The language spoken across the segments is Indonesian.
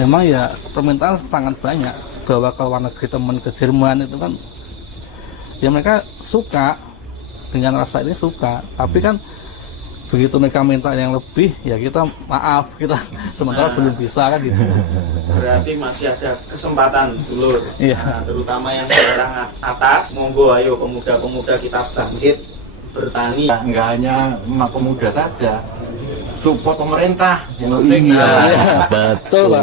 memang ya permintaan sangat banyak. Bawa ke luar negeri teman ke Jerman itu kan ya mereka suka dengan rasa ini suka, tapi kan begitu mereka minta yang lebih ya kita maaf, kita sementara belum bisa kan gitu. Berarti masih ada kesempatan dulur. Iya. Nah, terutama yang daerah atas, monggo ayo pemuda-pemuda kita bangkit bertani. Nggak hanya pemuda saja, support pemerintah yang penting. Betul Pak.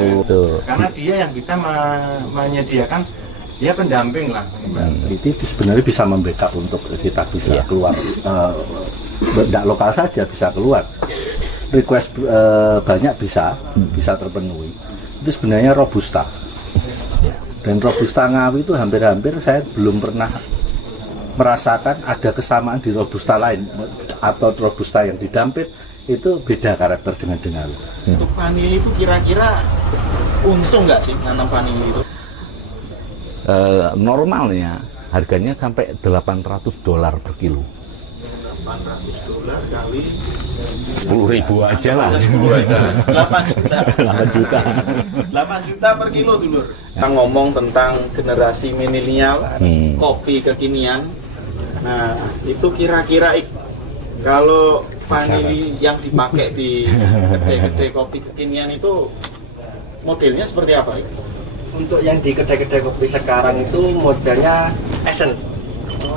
Karena dia yang bisa menyediakan dia pendamping lah. Itu sebenarnya bisa membackup untuk kita bisa keluar, tidak lokal saja bisa keluar. Request banyak bisa terpenuhi. Itu sebenarnya Robusta. Dan Robusta Ngawi itu hampir-hampir saya belum pernah merasakan ada kesamaan di Robusta lain atau Robusta yang didampit itu beda karakter dengan Dengawi. Untuk vanili itu kira-kira untung nggak sih nanam vanili itu? Normalnya harganya sampai $800 per kilo. $800 kali 10.000 aja lah. 8 juta. 8 juta. 8 juta per kilo dulur. Kita ngomong tentang generasi milenial, kopi kekinian. Nah, itu kira-kira kalau vanili yang dipakai di kedai-kedai kopi kekinian itu modelnya seperti apa? Untuk yang di kedai-kedai kopi sekarang itu modelnya essence.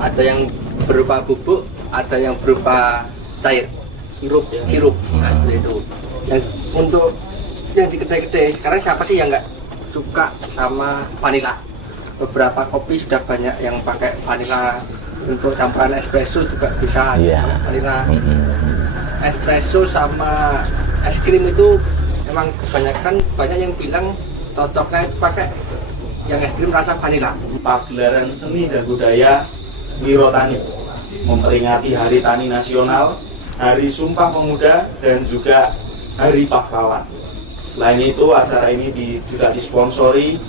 Ada yang berupa bubuk, ada yang berupa cair, Sirup ya. sirup. Nah, itu. Dan untuk yang di kedai-kedai sekarang siapa sih yang nggak suka sama vanilla? Beberapa kopi sudah banyak yang pakai vanilla. Untuk campuran espresso juga bisa pakai vanilla. Espresso sama es krim itu memang kebanyakan banyak yang bilang cocoknya pakai yang es krim rasa vanila. Pagelaran seni dan budaya Wirotani memperingati Hari Tani Nasional, Hari Sumpah Pemuda, dan juga Hari Pahlawan. Selain itu, acara ini juga disponsori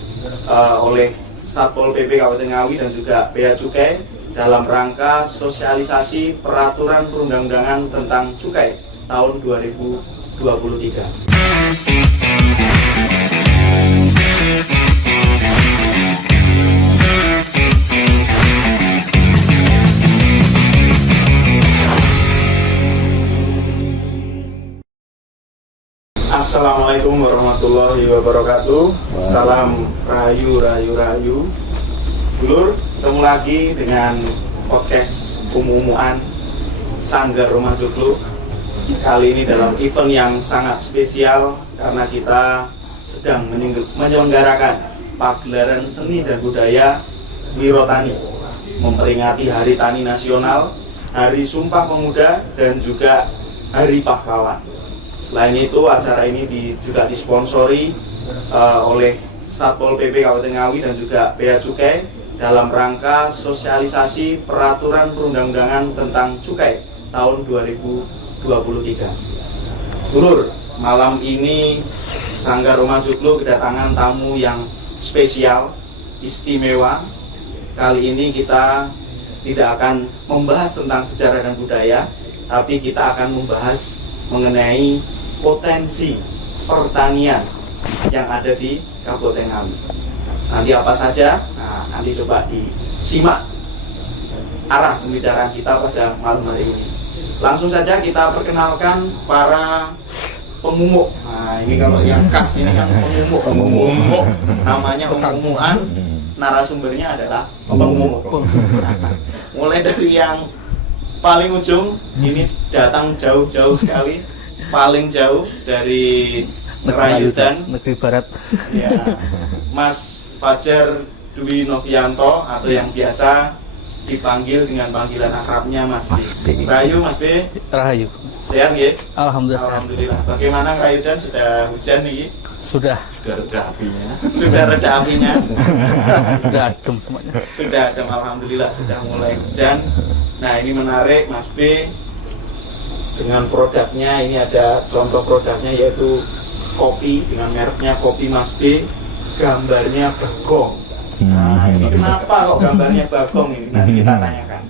oleh Satpol PP Kabupaten Ngawi dan juga Bea Cukai dalam rangka sosialisasi peraturan perundang-undangan tentang cukai tahun 2023. Assalamualaikum warahmatullahi wabarakatuh. Salam rahayu. Dulur, ketemu lagi dengan podcast Umuan Sanggar Rumah Joglo. Kali ini dalam event yang sangat spesial karena kita sedang menyelenggarakan pagelaran seni dan budaya Wirotani memperingati Hari Tani Nasional, Hari Sumpah Pemuda, dan juga Hari Pahlawan. Selain itu, acara ini juga disponsori oleh Satpol PP Kabupaten Ngawi dan juga Bea Cukai dalam rangka sosialisasi peraturan perundang-undangan tentang cukai tahun 2023. Dulur, malam ini Sanggar Rumah Joglo kedatangan tamu yang spesial, istimewa. Kali ini kita tidak akan membahas tentang sejarah dan budaya, tapi kita akan membahas mengenai potensi pertanian yang ada di Kabupaten Ngawi. Nanti apa saja? Nah, nanti coba disimak arah pembicaraan kita pada malam hari ini. Langsung saja kita perkenalkan para pemumuk. Nah, ini kalau yang khas ini kan pemumuk. Namanya pemumukan, narasumbernya adalah pemumuk. Mulai dari yang paling ujung, ini datang jauh-jauh sekali. Paling jauh dari Rayudan, negeri barat. ya, Mas Fajar Dwi Novianto atau yang biasa dipanggil dengan panggilan akrabnya Mas B. Rayu, Mas B. Rahayu. Sehat nggih? Alhamdulillah. Alhamdulillah. Bagaimana Rayudan, sudah hujan nih? Sudah Reda apinya. Sudah reda apinya? sudah adem semuanya. Sudah adem, alhamdulillah sudah mulai hujan. Nah, ini menarik Mas B. Dengan produknya, ini ada contoh produknya yaitu kopi dengan mereknya Kopi Mas B, gambarnya bagong. Nah, ini kenapa kok gambarnya bagong ini? Nanti kita tanyakan.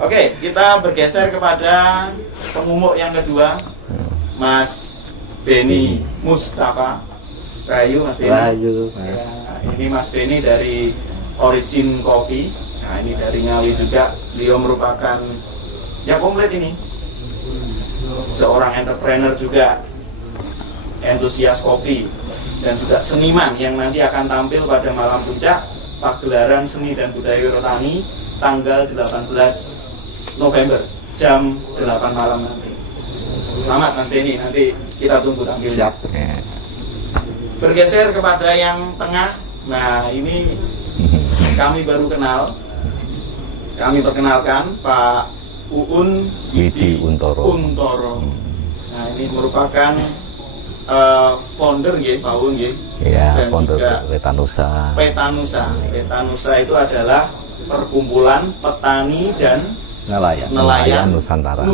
Oke, kita bergeser kepada pemumuk yang kedua, Mas Beni Mustafa Rahayu, Mas Beni. Rahayu. Ya, ini Mas Beni dari Origin Coffee. Nah, ini dari Ngawi juga. Beliau merupakan ya komplit ini. Seorang entrepreneur juga, entusias kopi, dan juga seniman yang nanti akan tampil pada malam puncak pagelaran seni dan budaya Wirotani tanggal 18 November jam 8 malam nanti. Selamat Mas Beni, nanti kita tunggu tampilnya. Siap. Bergeser kepada yang tengah. Nah, ini kami baru kenal. Kami perkenalkan Pak Uun Widi Untoro. Nah, ini merupakan founder nggih, Pak Uun nggih. Ya, Dan founder juga Petanusa. Petanusa itu adalah perkumpulan petani dan Nelayan. nelayan Nusantara.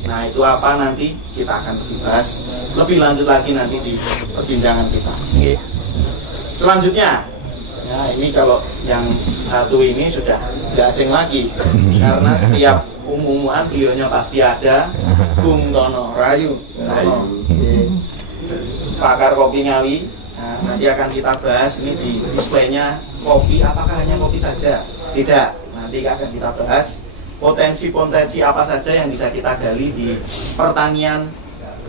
Nah, itu apa nanti kita akan bahas lebih lanjut lagi nanti di perbincangan kita. Nggih. Selanjutnya, nah ini kalau yang satu ini sudah nggak asing lagi karena setiap umuman beliaunya pasti ada, Bung Tono Rahayu, pakar kopi Ngawi. Nah, nanti akan kita bahas ini di displaynya kopi, apakah hanya kopi saja? Tidak, nanti akan kita bahas potensi-potensi apa saja yang bisa kita gali di pertanian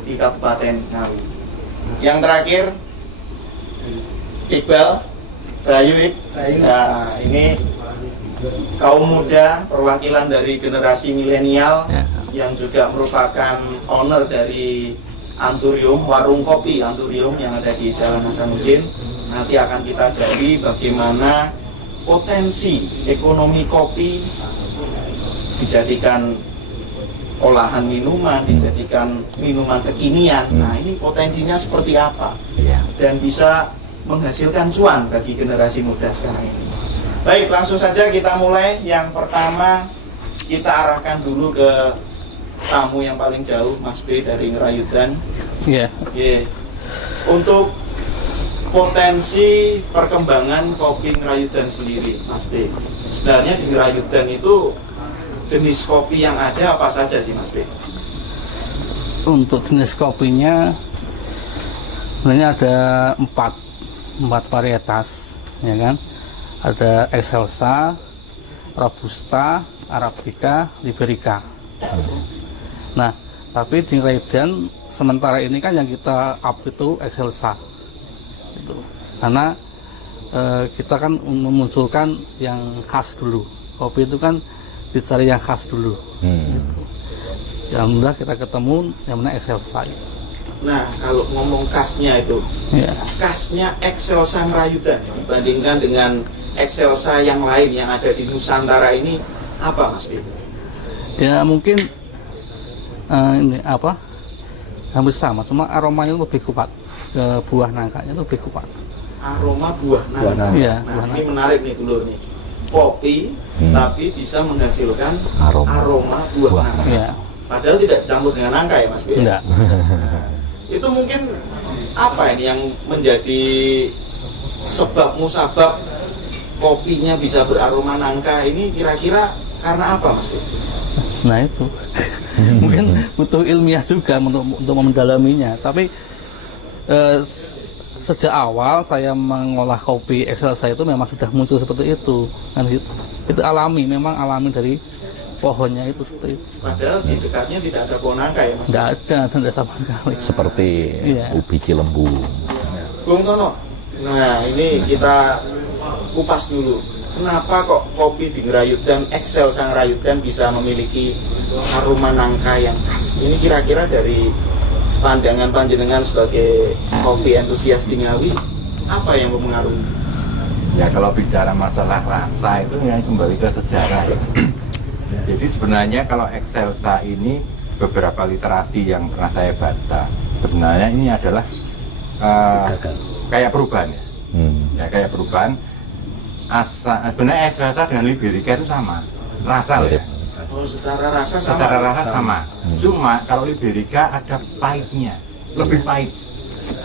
di Kabupaten Ngawi. Yang terakhir, Iqbal Rahayu. Nah, ini kaum muda perwakilan dari generasi milenial Ya. yang juga merupakan owner dari Anturium, warung kopi Anturium yang ada di Jalan Hasanuddin. Nanti akan kita gali bagaimana potensi ekonomi kopi dijadikan olahan minuman, dijadikan minuman kekinian. Nah, ini potensinya seperti apa Iya. dan bisa menghasilkan cuan bagi generasi muda sekarang ini. Baik, langsung saja kita mulai. Yang pertama kita arahkan dulu ke tamu yang paling jauh, Mas B dari Ngerayudan. Iya. Ye. Untuk potensi perkembangan kopi Ngerayudan sendiri, Mas B. Sebenarnya di Ngerayudan itu jenis kopi yang ada apa saja sih, Mas B? Untuk jenis kopinya sebenarnya ada empat varietas, ya kan? Ada Excelsa, Robusta, Arabica, Liberica. Nah, tapi di Ngerayudan sementara ini kan yang kita up itu Excelsa, gitu. Karena kita kan memunculkan yang khas dulu. Kopi itu kan dicari yang khas dulu. Alhamdulillah kita ketemu yang mana Excelsa. Nah, kalau ngomong khasnya itu, Ya. khasnya Excelsa Ngerayudan dibandingkan dengan Excelsa yang lain yang ada di Nusantara ini apa, Mas B? Ya mungkin ini apa? Hampir sama, cuma aromanya lebih kuat. Ke buah nangkanya itu lebih kuat. Aroma buah Buah nangka. nangka. Iya, Nah, buah ini nangka. menarik nih dulur nih. Kopi tapi bisa menghasilkan Aroma. buah Buah. nangka. Iya, Padahal tidak dicampur dengan nangka ya, Mas B? enggak. Itu mungkin apa ini yang menjadi sebab musabab kopinya bisa beraroma nangka ini, kira-kira karena apa, Mas B? Nah itu mungkin butuh ilmiah juga untuk mendalaminya. Tapi sejak awal saya mengolah kopi Excelsa itu memang sudah muncul seperti itu, kan gitu. Itu alami, memang alami dari pohonnya itu seperti itu. Padahal di dekatnya tidak ada pohon nangka ya, Mas. Tidak ada, tidak sama sekali. Seperti Iya. ubi cilembu. Bung Tono, nah ini kita kupas dulu. Kenapa kok kopi di Ngerayudan, Excelsa Ngerayudan bisa memiliki aroma nangka yang khas? Ini kira-kira dari pandangan panjenengan sebagai kopi entusias di Ngawi, apa yang mempengaruhi? Ya kalau bicara masalah rasa itu ya kembali ke sejarah ya. Jadi sebenarnya kalau Excelsa ini beberapa literasi yang pernah saya baca, sebenarnya ini adalah kayak perubahan ya. Ya kayak perubahan. Sebenarnya Excelsa dengan Liberica itu sama rasa ya. Oh, secara rasa sama. Secara rasa sama. Cuma kalau Liberica ada pahitnya, lebih pahit.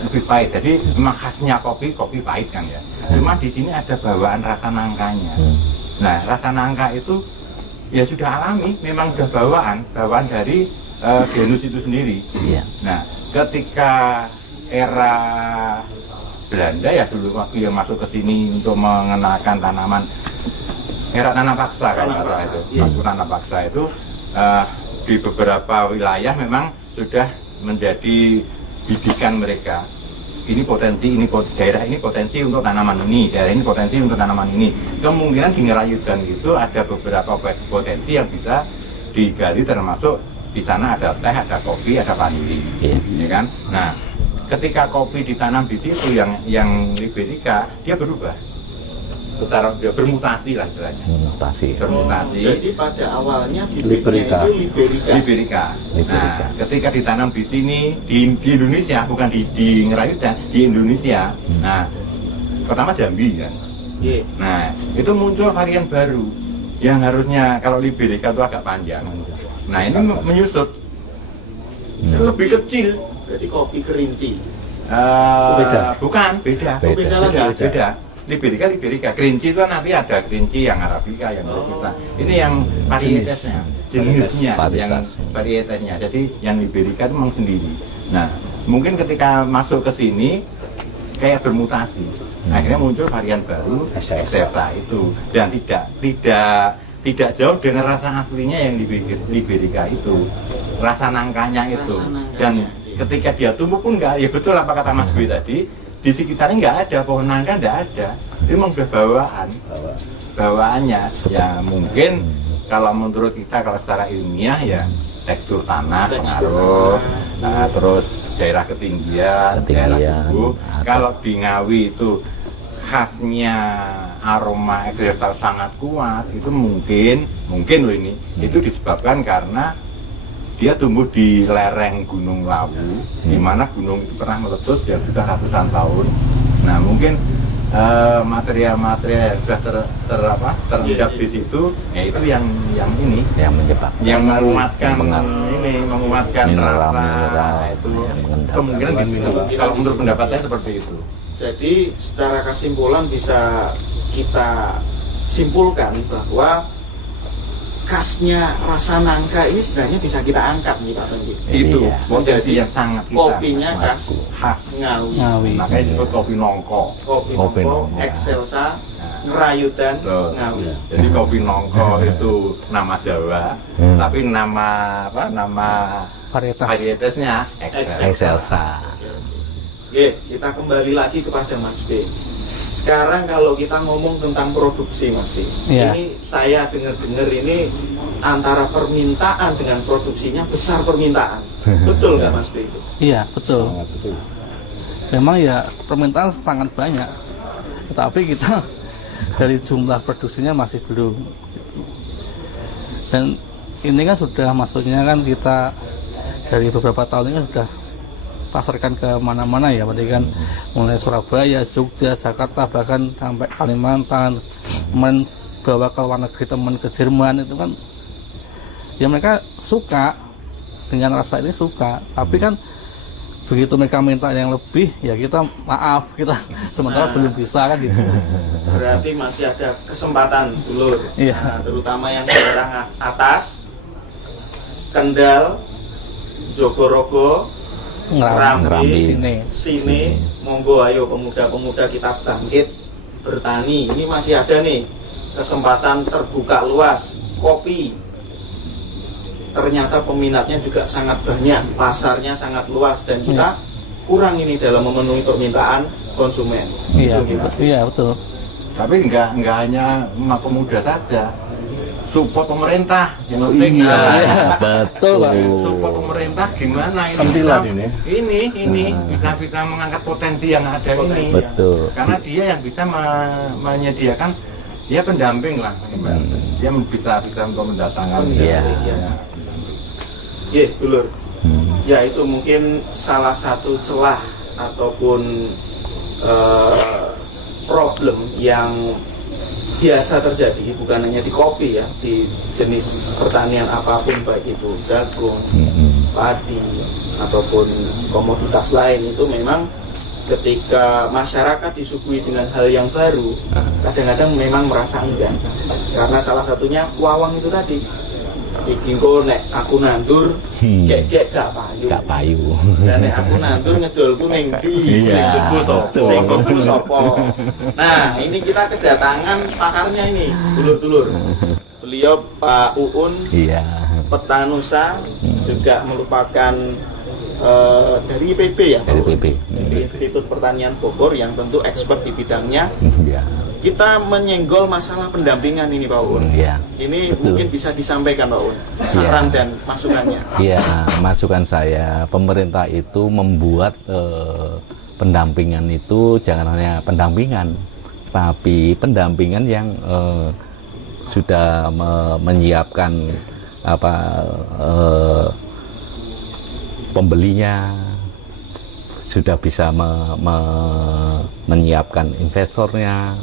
Lebih pahit. Jadi memang khasnya kopi pahit kan ya. Cuma di sini ada bawaan rasa nangkanya. Nah, rasa nangka itu ya sudah alami, memang sudah bawaan dari genus itu sendiri. Iya. Nah, ketika era Belanda ya dulu waktu yang masuk ke sini untuk mengenalkan tanaman, era tanam paksa kan Tanam kata paksa, itu. iya. Waktu tanam paksa itu di beberapa wilayah memang sudah menjadi bidikan mereka. Ini potensi, daerah ini potensi untuk tanaman ini, daerah ini potensi untuk tanaman ini. Kemungkinan di ngerayudan itu ada beberapa potensi yang bisa digali, termasuk di sana ada teh, ada kopi, ada vanili, ya kan? Nah, ketika kopi ditanam di situ yang Liberica, dia berubah, secara dia bermutasi lah istilahnya. Mutasi. Bermutasi. Jadi pada awalnya Liberica. bibitnya itu Liberica. Nah, ketika ditanam di sini di Indonesia, bukan di ngerayudan, di Indonesia. Nah, pertama Jambi kan. Iya. Nah, itu muncul varian baru yang harusnya kalau Liberica itu agak panjang. Nah, ini menyusut lebih kecil. Berarti kopi kerinci. Beda. Bukan, beda. Beda. Beda lagi. Beda. Liberica. Kerinci itu nanti ada kerinci yang Arabica, yang Robusta. Ini yang varietesnya, jenisnya, yang varietesnya. Jadi yang Liberica itu memang sendiri. Nah, mungkin ketika masuk ke sini kayak bermutasi. Akhirnya muncul varian baru Excelsa itu, dan tidak jauh dengan rasa aslinya yang Liberica itu, rasa nangkanya itu. Dan ketika dia tumbuh pun enggak, ya betul apa kata Mas Boy tadi, di sekitarnya nggak ada pohon nangka, nggak ada. Itu memang sudah bawaannya. Ya mungkin kalau menurut kita kalau secara ilmiah ya tekstur tanah pengaruh, nah, terus daerah ketinggian, daerah tubuh. Kalau di Ngawi itu khasnya aroma Excelsa sangat kuat, itu mungkin loh ini, itu disebabkan karena dia tumbuh di lereng Gunung Lawu, di mana gunung itu pernah meletus ya sudah ratusan tahun. Nah mungkin material-material yang sudah terendap di situ, ya itu yang ini, Yang menyebabkan. yang menguatkan Pengaruh. menguatkan Mineral rasa itu. yang mengendap. Kemungkinan di situ. Kalau menurut pendapat saya seperti itu. Jadi secara kesimpulan bisa kita simpulkan bahwa khasnya rasa nangka ini sebenarnya bisa kita angkat nih Pak Tenggi. Itu Iya. potensi yang sangat kita Kopinya khas Ngawi. Makanya disebut kopi nongko. Kopi Kopi nongko, nongko. Excelsa, Ngerayudan, Loh. Ngawi. Jadi kopi nongko itu nama Jawa, tapi nama varietesnya Excelsa. Oke, kita kembali lagi kepada Mas B. Sekarang kalau kita ngomong tentang produksi Mas B, Iya. ini saya dengar-dengar ini antara permintaan dengan produksinya besar permintaan. Betul nggak Mas B itu? Iya, betul. Sangat betul. Memang ya permintaan sangat banyak, tetapi kita dari jumlah produksinya masih belum. Dan ini kan sudah, maksudnya kan kita dari beberapa tahun ini sudah pasarkan ke mana-mana ya, berarti kan mulai Surabaya, Jogja, Jakarta, bahkan sampai Kalimantan, bawa ke luar negeri, teman ke Jerman itu kan ya mereka suka dengan rasa ini, suka, tapi kan begitu mereka minta yang lebih ya kita maaf, kita sementara belum bisa kan gitu. Berarti masih ada kesempatan dulur. Iya. Nah, terutama yang daerah atas, Kendal, Jogorogo, Ngerambi, sini, monggo ayo pemuda-pemuda kita bangkit bertani. Ini masih ada nih kesempatan terbuka luas. Kopi ternyata peminatnya juga sangat banyak, pasarnya sangat luas, dan kita kurang ini dalam memenuhi permintaan konsumen. Iya, Gitu, Mas. iya betul. Tapi nggak hanya emak pemuda saja, support pemerintah yang penting. Iya, betul Pak. Support pemerintah gimana ini? Sentilan bisa- ini bisa mengangkat potensi yang ada ini. Betul. Karena dia yang bisa menyediakan, dia pendamping lah. Dia bisa untuk mendatangkan. Iya. Iya, dulur. Ya itu mungkin salah satu celah ataupun problem yang biasa terjadi, bukan hanya di kopi ya, di jenis pertanian apapun, baik itu jagung, padi ataupun komoditas lain, itu memang ketika masyarakat disuguhi dengan hal yang baru, kadang-kadang memang merasa enggan, karena salah satunya wawang itu tadi. iki engko nek aku nandur kek gak payu. Gak payu. Dan nek aku nandur ngedolku ning ndi? Iya, Sing tuku sapa? Nah, ini kita kedatangan pakarnya ini, dulur-dulur. Beliau Pak Uun, Iya. Petanusa, juga merupakan dari IPB ya, Pak Dari Uun? IPB. Dari Institut Pertanian Bogor yang tentu expert di bidangnya. Iya. Kita menyenggol masalah pendampingan ini, Pak Uun. Iya. Ini Betul. mungkin bisa disampaikan, Pak Uun, saran dan masukannya. Iya, masukan saya, pemerintah itu membuat pendampingan itu jangan hanya pendampingan, tapi pendampingan yang sudah menyiapkan pembelinya, sudah bisa menyiapkan investornya.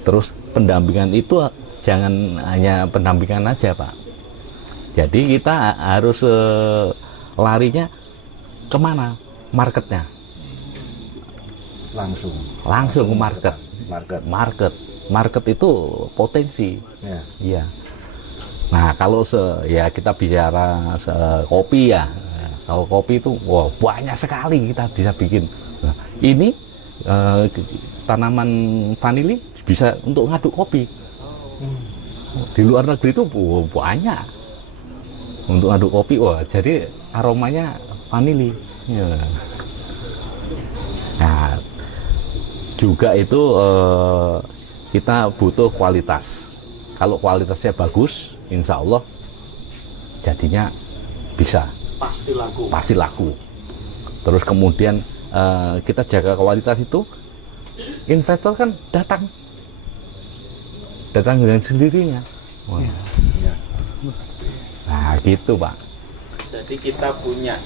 Terus pendampingan itu jangan hanya pendampingan aja, Pak. Jadi kita harus larinya kemana? Marketnya. Langsung ke market. Market itu potensi. Ya. Iya. Nah, kalau ya kita bicara kopi ya. Kalau kopi itu wah, banyak sekali kita bisa bikin. Nah, ini tanaman vanili bisa untuk ngaduk kopi. Di luar negeri itu banyak untuk ngaduk kopi. Wah, jadi aromanya vanili. Ya. Nah, juga itu kita butuh kualitas. Kalau kualitasnya bagus, insya Allah jadinya bisa. Pasti laku. Terus kemudian kita jaga kualitas itu, investor kan datang dengan sendirinya. Wah. Ya. Nah gitu, Pak. Jadi kita punya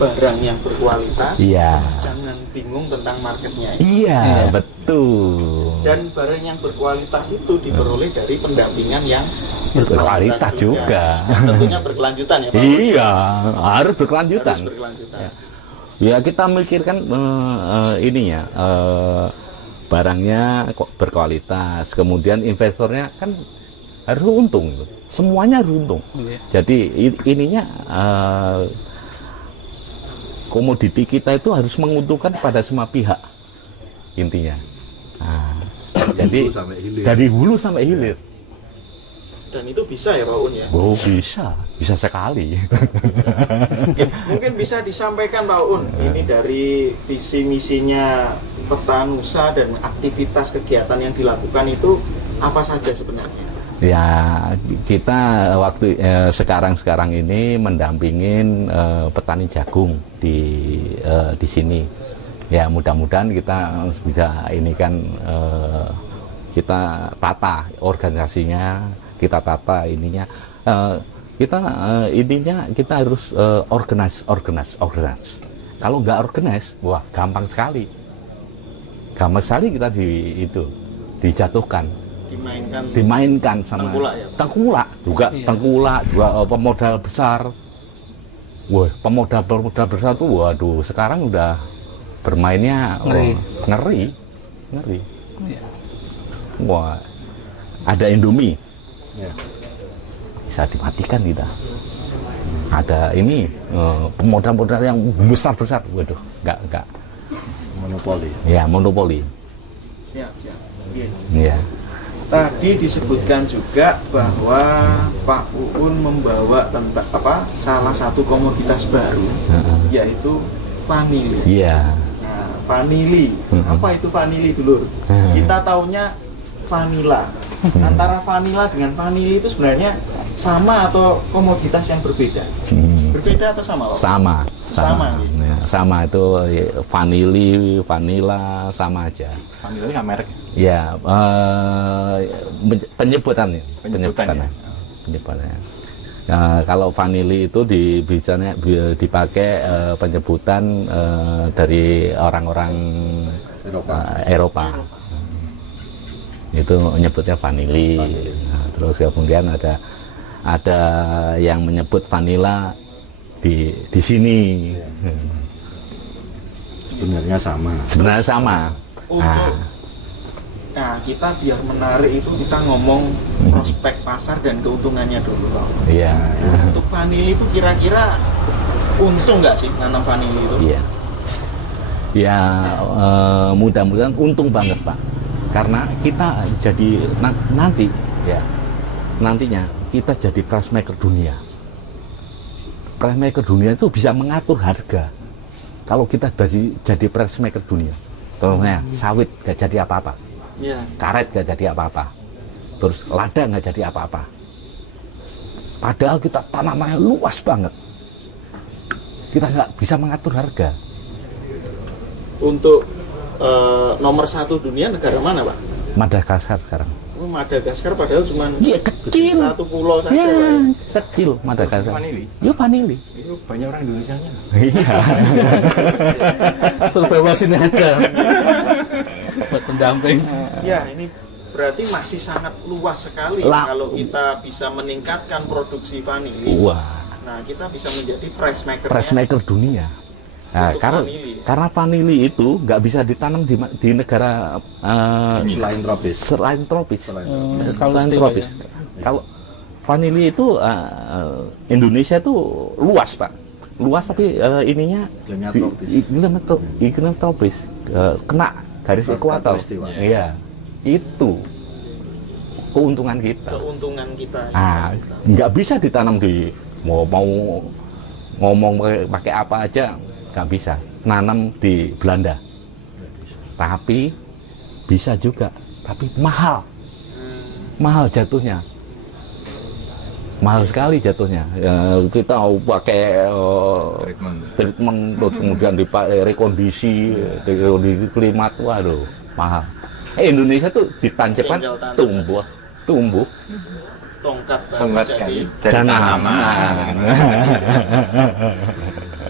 barang yang berkualitas, Iya. jangan bingung tentang marketnya. Iya, betul. Dan barang yang berkualitas itu diperoleh dari pendampingan yang Berkualitas juga. Yang tentunya berkelanjutan ya, Pak. Iya, harus berkelanjutan. Harus berkelanjutan. Ya kita mikirkan ininya barangnya kok berkualitas, kemudian investornya kan harus untung, semuanya harus untung. Iya. Jadi ininya komoditi kita itu harus menguntungkan pada semua pihak intinya. Nah, jadi sampai hilir. dari hulu sampai hilir. Dan itu bisa ya, Pak Un ya. Oh bisa sekali. Mungkin bisa disampaikan, Pak Un, ini dari visi misinya Petanusa dan aktivitas kegiatan yang dilakukan itu apa saja sebenarnya? Ya kita waktu sekarang ini mendampingin petani jagung di sini. Ya mudah-mudahan kita bisa ini kan kita tata organisasinya, kita tata ininya. Kita harus organize. Kalau nggak organize, wah gampang sekali kita dijatuhkan. Dimainkan sama tengkulak juga, tengkulak juga pemodal besar. Wah, pemodal besar tuh waduh sekarang udah bermainnya ngeri. Wah, ada Indomie. Bisa dimatikan kita. Ada ini pemodal yang besar. Waduh, enggak. Monopoli. Ya, monopoli. Siap. Iya. Tadi disebutkan juga bahwa Pak Uun membawa tentang salah satu komoditas baru, yaitu vanili. Iya. Nah, vanili, apa itu vanili dulu? Kita taunya vanila. Antara vanila dengan vanili itu sebenarnya sama atau komoditas yang berbeda? Berbeda atau sama, Pak? Sama. Ya, sama itu vanili, vanila sama aja. Vanila nggak merek? Ya, penyebutannya. Kalau vanili itu biasanya dipakai penyebutan dari orang-orang Eropa. Itu menyebutnya vanili. Nah, terus kemudian ada yang menyebut vanila di sini. Sebenarnya sama. Sebenarnya sama. Untuk Nah, kita biar menarik itu kita ngomong prospek pasar dan keuntungannya dulu, Pak. Iya. Nah, untuk vanili itu kira-kira untung nggak sih nanam vanili itu? Iya. Ya mudah-mudahan untung banget Pak. Karena kita jadi nanti ya nantinya kita jadi price maker dunia. Price maker dunia itu bisa mengatur harga. Kalau kita jadi price maker dunia, contohnya sawit gak jadi apa-apa, karet gak jadi apa-apa, terus lada gak jadi apa-apa. Padahal kita tanamannya luas banget, kita nggak bisa mengatur harga. Untuk nomor 1 dunia negara mana, Pak? Madagaskar sekarang. Oh, Madagaskar padahal cuma Iya kecil. satu pulau saja. Ya, Pak, ya. kecil Madagaskar. Vanili? Ya vanili. Itu banyak orang Indonesianya. Iya. Survei sini aja buat pendamping. Ya, ini berarti masih sangat luas sekali kalau kita bisa meningkatkan produksi vanili. Wah, Nah, kita bisa menjadi price maker. price maker dunia. Nah, Untuk vanili. karena vanili itu nggak bisa ditanam di negara Selain tropis. selain tropis. Kalau Selain istiwa, tropis. ya. Kalau vanili itu Indonesia itu luas Pak, luas tapi ininya Iklimnya tropis. iklim tropis, kena garis ekuator. Khatulistiwa. Iya, itu keuntungan kita. Keuntungan kita. Ah, nggak bisa ditanam di mau ngomong pakai apa aja nggak bisa nanam di Belanda, tapi bisa juga, tapi mahal jatuhnya, mahal sekali jatuhnya. Kita pakai treatment terus kemudian dipakai rekondisi klimat, waduh mahal. Indonesia tuh ditancapkan tumbuh Tongkat Jadi tanaman.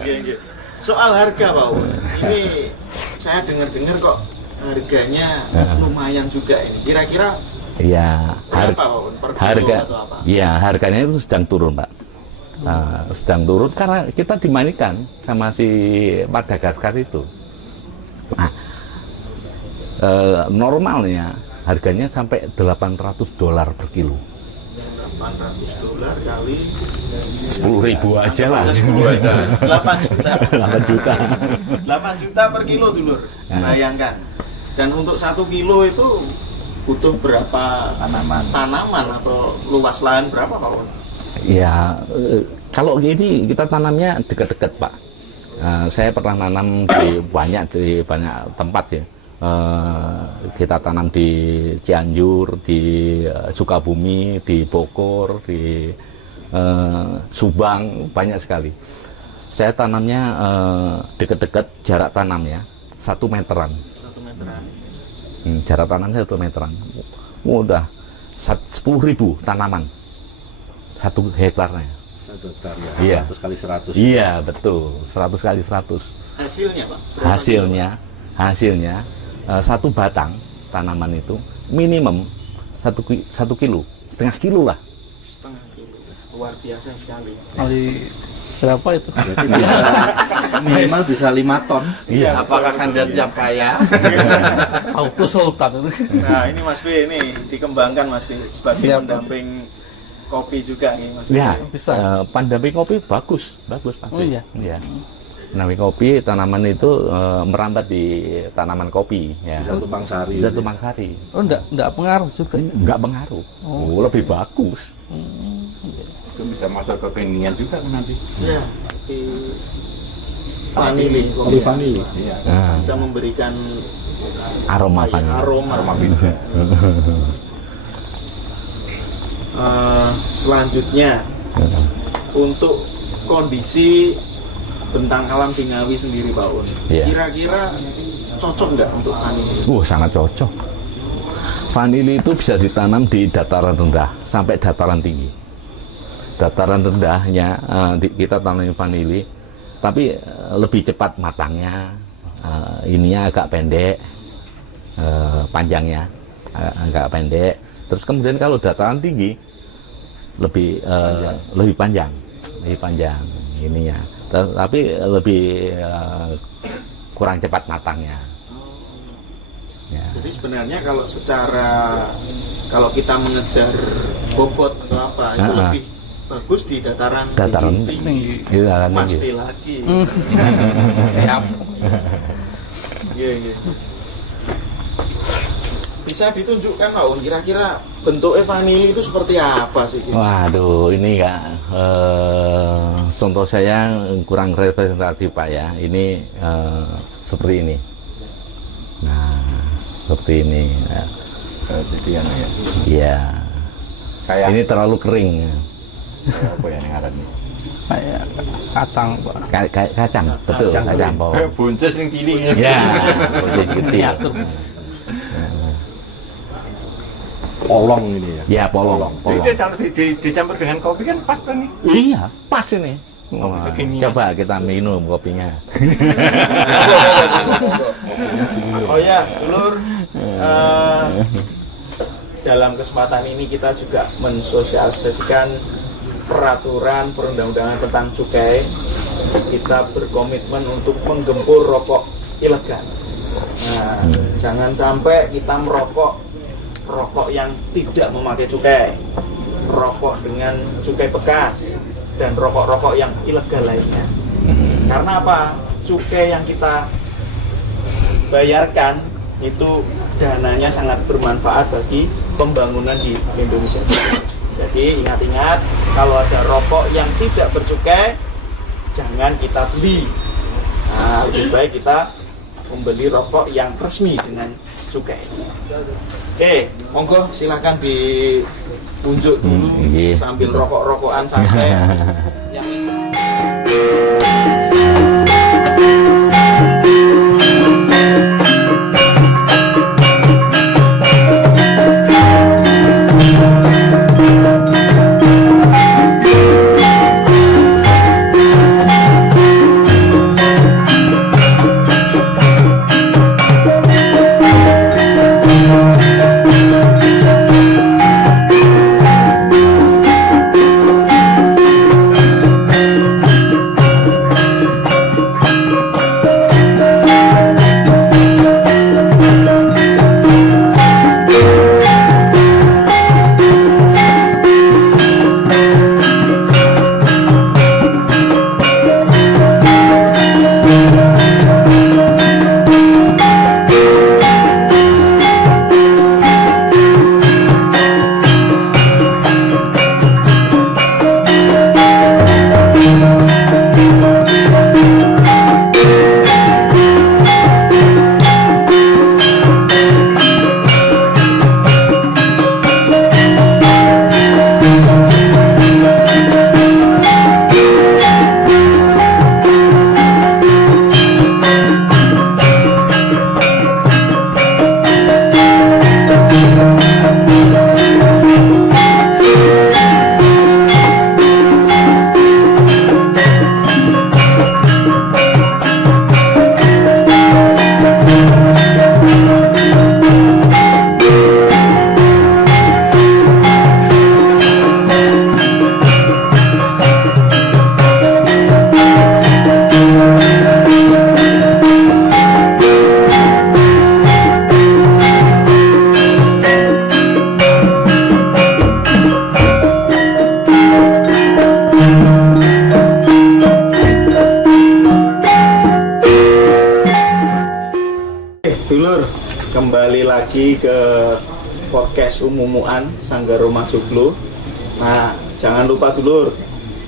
Iya. Soal harga, Pak Un, ini saya dengar-dengar kok harganya lumayan juga ini. Kira-kira Iya, berapa, Pak Un? Per kilo harga, atau apa? ya harganya itu sedang turun Pak. Sedang turun karena kita dimainkan sama si Madagaskar itu. Nah, normalnya harganya sampai $800 per kilo. $800 kali 10.000 aja lah. 8 juta. 8 juta. 8 juta per kilo, Dulur. Bayangkan. Dan untuk 1 kilo itu butuh berapa tanaman atau luas lahan berapa, Pak Un? Ya, kalau gini kita tanamnya dekat-dekat Pak. Saya pernah nanam di banyak tempat ya. Kita tanam di Cianjur, di Sukabumi, di Bogor, di Subang, banyak sekali. Saya tanamnya dekat-dekat, jarak tanamnya 1 meteran. 1 meteran. Jarak tanamnya 1 meteran. Udah 10.000 tanaman 1 hektarnya. 1 hektar ya. Iya. 100 kali 100. Iya betul, 100 kali 100. Hasilnya, Pak? Berapa Hasilnya 1 batang tanaman itu minimum 1 kilo, setengah kilo lah. setengah kilo. Luar biasa sekali. Kali berapa itu? Berarti bisa minimal bisa 5 ton. Iya. Apakah Anda siap kaya? Auto sultan itu. Nah, ini Mas B ini dikembangkan Mas B sebagai Siap. pendamping kopi juga nih Mas B. Ya, Bisa. pendamping kopi bagus Pak. Oh, iya. Iya. Pendamping kopi tanaman itu merambat di tanaman kopi. Ya. Bisa tumpang sari. Bisa tumpang sari. Oh, enggak pengaruh juga. Nggak pengaruh. Oh, lebih bagus. Itu bisa masuk ke Venian juga kan nanti. Iya, di vanili. Kopi vanili. Iya. Nah, Bisa memberikan aroma apa ya, vanili. aroma. Bisa. Selanjutnya untuk kondisi bentang alam di Ngawi sendiri, Pak Un. Iya. Kira-kira cocok nggak untuk vanili? Sangat cocok. Vanili itu bisa ditanam di dataran rendah sampai dataran tinggi. Dataran rendahnya kita tanam vanili, tapi lebih cepat matangnya. Ininya agak pendek, panjangnya agak pendek. Terus kemudian kalau dataran tinggi lebih panjang ininya. Tapi lebih kurang cepat matangnya. Ya. Jadi sebenarnya kalau kita mengejar bobot atau apa itu lebih bagus di dataran tinggi. Dataran Mas tinggi. B lagi. Siap. Iya. Bisa ditunjukkan Pak Un, kira-kira bentuknya vanili itu seperti apa sih? Waduh, ini Kak, contoh saya kurang representatif Pak ya. Ini seperti ini. Nah, seperti ini. Nah, Jadi ya. iya. Kayak Ini terlalu kering. apa ya yang ngaran ini? Kayak kacang, Pak. Kacang, betul, kacang bawang. Kayak buncis yang cilik. Ya, buncis kecil. Polong ini ya. Ya, polong. Jadi kalau dicampur dengan kopi kan pas kan nih. Iya, pas ini. Wah, kekinian. coba kita minum kopinya. Oh ya, Dulur, dalam kesempatan ini kita juga mensosialisasikan peraturan perundang-undangan tentang cukai. Kita berkomitmen untuk menggempur rokok ilegal. Nah, jangan sampai kita merokok rokok yang tidak memakai cukai, rokok dengan cukai bekas, dan rokok-rokok yang ilegal lainnya. Karena apa? Cukai yang kita bayarkan itu dananya sangat bermanfaat bagi pembangunan di Indonesia. Jadi ingat-ingat, kalau ada rokok yang tidak bercukai, jangan kita beli. Nah, lebih baik kita membeli rokok yang resmi dengan cukai. Oke, monggo silahkan ditunjuk dulu Iya. sambil rokok-rokokan sampai yang Dulur, kembali lagi ke podcast Umumuan Sanggar Rumah Joglo. Nah, jangan lupa Dulur,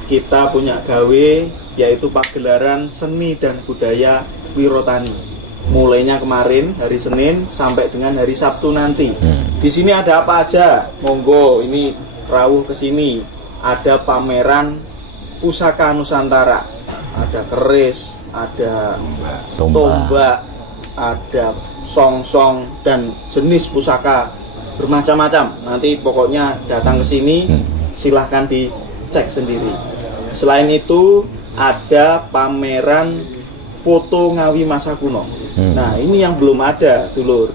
kita punya gawe yaitu pagelaran seni dan budaya Wirotani. Mulainya kemarin hari Senin sampai dengan hari Sabtu nanti. Di sini ada apa aja? Monggo, ini rawuh ke sini. Ada pameran pusaka Nusantara. Ada keris, ada tombak, ada song-song dan jenis pusaka bermacam-macam. Nanti pokoknya datang ke sini, silahkan dicek sendiri. Selain itu ada pameran foto Ngawi masa kuno. Nah, ini yang belum ada, Dulur.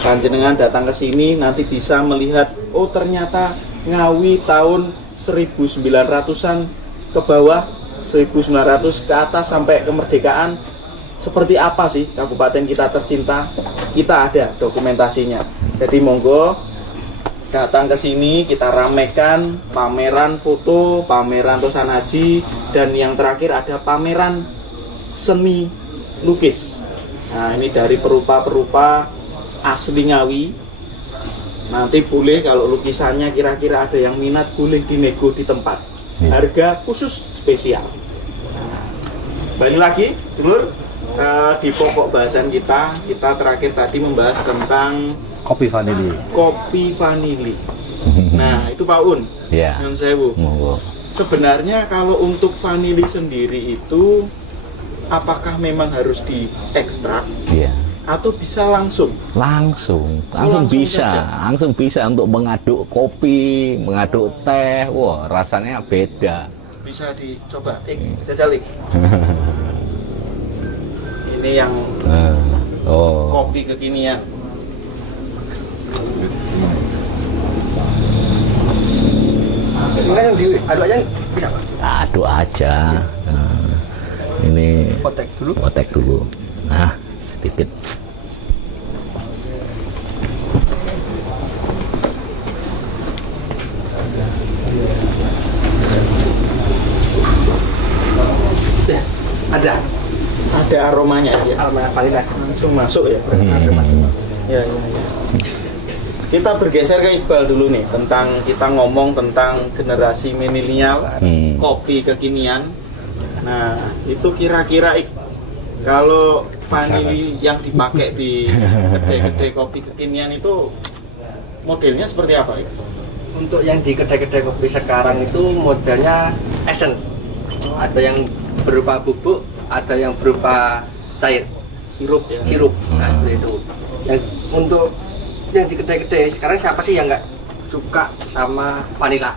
Panjenengan datang ke sini nanti bisa melihat, oh ternyata Ngawi tahun 1900-an ke bawah, 1900 ke atas sampai kemerdekaan seperti apa sih kabupaten kita tercinta. Kita ada dokumentasinya. Jadi monggo datang ke sini, kita ramekan pameran foto, pameran tosan haji, dan yang terakhir ada pameran seni lukis. Nah, ini dari perupa-perupa asli Ngawi. Nanti boleh kalau lukisannya kira-kira ada yang minat, boleh dinego di tempat. Harga khusus spesial. Nah, balik lagi, Dulur, di pokok bahasan kita terakhir tadi membahas tentang Kopi vanili. kopi vanili. Nah, itu Pak Un. Ya. Nyun sewu. Monggo. Sebenarnya kalau untuk vanili sendiri itu apakah memang harus diekstrak Iya. atau bisa langsung? Langsung Langsung bisa, saja. langsung bisa untuk mengaduk kopi, mengaduk teh. Wah, rasanya beda. Bisa dicoba, jajal Ik. Ini yang Oh, kopi kekinian. Yang diaduk aja bisa Pak. aduk aja. Nah, ini Kotek dulu. otek dulu. Nah, sedikit. Ya, ada Ada aromanya ya. aroma vanila. Langsung masuk ya. Langsung masuk. Ya. Kita bergeser ke Iqbal dulu nih, tentang kita ngomong tentang generasi milenial, kopi kekinian. Nah, itu kira-kira kalau vanili yang dipakai di kedai-kedai kopi kekinian itu modelnya seperti apa? Untuk yang di kedai-kedai kopi sekarang itu modelnya essence. Ada yang berupa bubuk, ada yang berupa cair, Sirup ya. sirup. Nah, seperti itu. Yang untuk yang di kedai-kedai sekarang siapa sih yang nggak suka sama vanila?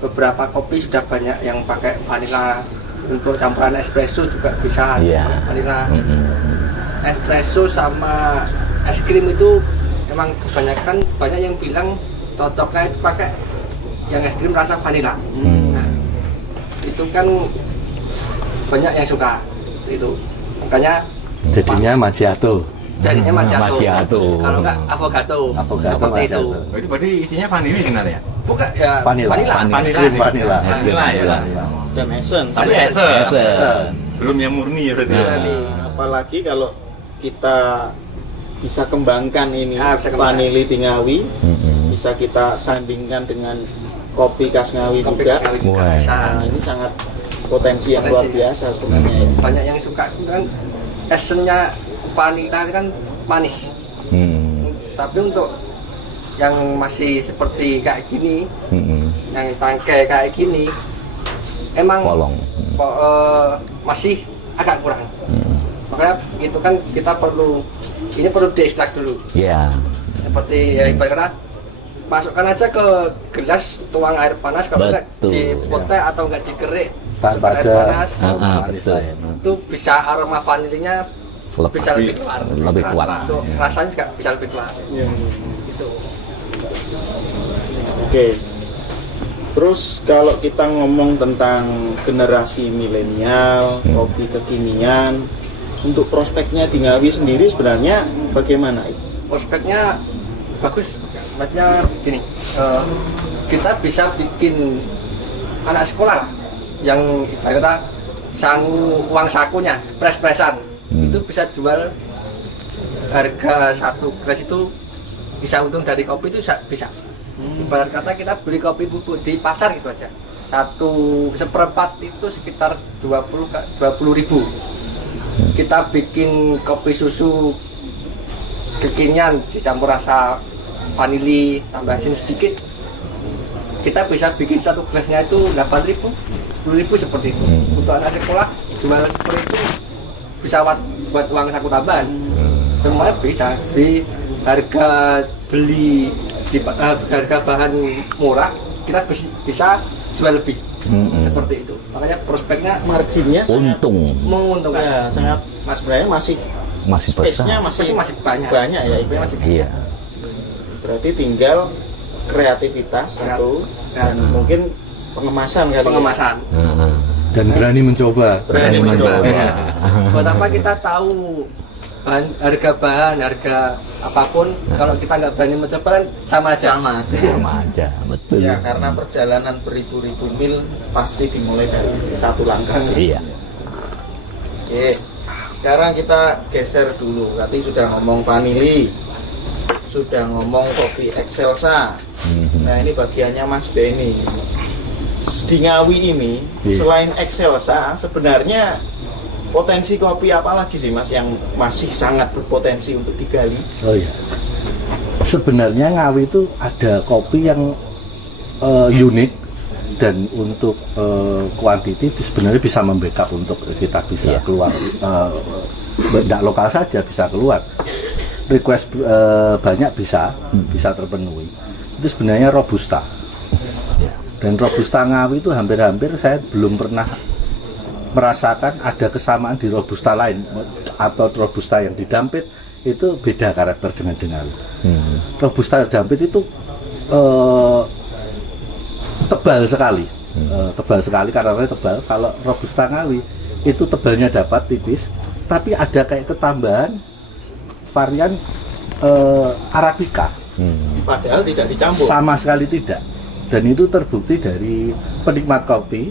Beberapa kopi sudah banyak yang pakai vanila. Untuk campuran espresso juga bisa Iya. vanila. Espresso sama es krim itu emang kebanyakan banyak yang bilang cocoknya itu pakai yang es krim rasa vanila. Nah, itu kan banyak yang suka itu. Makanya Jadinya macchiato. jadinya macchiato. Macchiato. Kalau enggak avocado. Avocado, Seperti itu. macchiato. Berarti isinya vanili sebenarnya? Bukan ya Vanila. vanila. Es krim vanila. Vanila ya. Dan essence. Tapi ya. essence. Essence. Belum yang murni ya berarti. Nah, nih. Apalagi kalau kita bisa kembangkan ini Bisa kembangkan. vanili di Ngawi, bisa kita sandingkan dengan kopi khas Ngawi Kopi juga. Ngawi juga Wah. bisa. Nah, ini sangat potensi yang luar Potensi. biasa sebenarnya. ya. Banyak yang suka kan esennya vanila itu kan manis. Tapi untuk yang masih seperti kayak gini, yang tangkai kayak gini, emang Polong. masih agak kurang. Makanya itu kan kita perlu diekstrak dulu. Ya. Seperti ya ibaratnya masukkan aja ke gelas, tuang air panas, kalau enggak Betul. dipoteh atau enggak digerik, Tanpa masukkan air ada panas, Betul. itu bisa aroma vanilinya bisa lebih keluar. Lebih kuat. Untuk Ya. rasanya juga bisa lebih keluar. Gitu. Oke. Terus kalau kita ngomong tentang generasi milenial, kopi kekinian, untuk prospeknya di Ngawi sendiri sebenarnya bagaimana? Prospeknya bagus. Maksudnya gini, kita bisa bikin anak sekolah yang ibaratnya uang sakunya, pres-presan, itu bisa jual harga satu gelas itu bisa untung dari kopi itu bisa. Ibarat kata kita beli kopi bubuk di pasar gitu aja, satu seperempat itu sekitar 20.000. Kita bikin kopi susu kekinian dicampur rasa vanili tambah asin sedikit, kita bisa bikin satu gelasnya itu 8.000, 10.000 seperti itu. Untuk anak sekolah jual seperti itu bisa buat uang saku tambahan. Semuanya bisa di harga beli di harga bahan murah, kita bisa jual lebih. Seperti itu. Makanya prospeknya Marginnya sangat menguntungkan. ya, sangat sebenarnya masih space-nya besar. masih banyak. ya. Masih banyak. Iya. Berarti tinggal kreativitas satu dan mungkin pengemasan kali. ya. Pengemasan. Dan berani mencoba. Berani mencoba. Buat apa kita tahu harga apapun, kalau kita nggak berani mencoba kan sama aja. Sama aja. Sama aja, betul. Ya, karena perjalanan beribu-ribu mil pasti dimulai dari satu langkah. Iya. Oke, sekarang kita geser dulu. Tadi sudah ngomong vanili, sudah ngomong kopi Excelsa. Nah, ini bagiannya Mas Benny. Di Ngawi ini, selain Excelsa, sebenarnya potensi kopi apa lagi sih Mas yang masih sangat berpotensi untuk digali? Oh iya. Sebenarnya Ngawi itu ada kopi yang unik, dan untuk kuantiti sebenarnya bisa membackup untuk kita bisa keluar. Tidak lokal saja bisa keluar. Request banyak bisa terpenuhi. Itu sebenarnya Robusta. Dan Robusta Ngawi itu hampir-hampir saya belum pernah merasakan ada kesamaan di Robusta lain, atau Robusta yang di Dampit itu beda karakter dengan Ngawi. Robusta Dampit itu tebal sekali, karakternya tebal. Kalau Robusta Ngawi itu tebalnya dapat tipis, tapi ada kayak ketambahan varian Arabica. Padahal tidak dicampur. Sama sekali tidak. Dan itu terbukti dari penikmat kopi.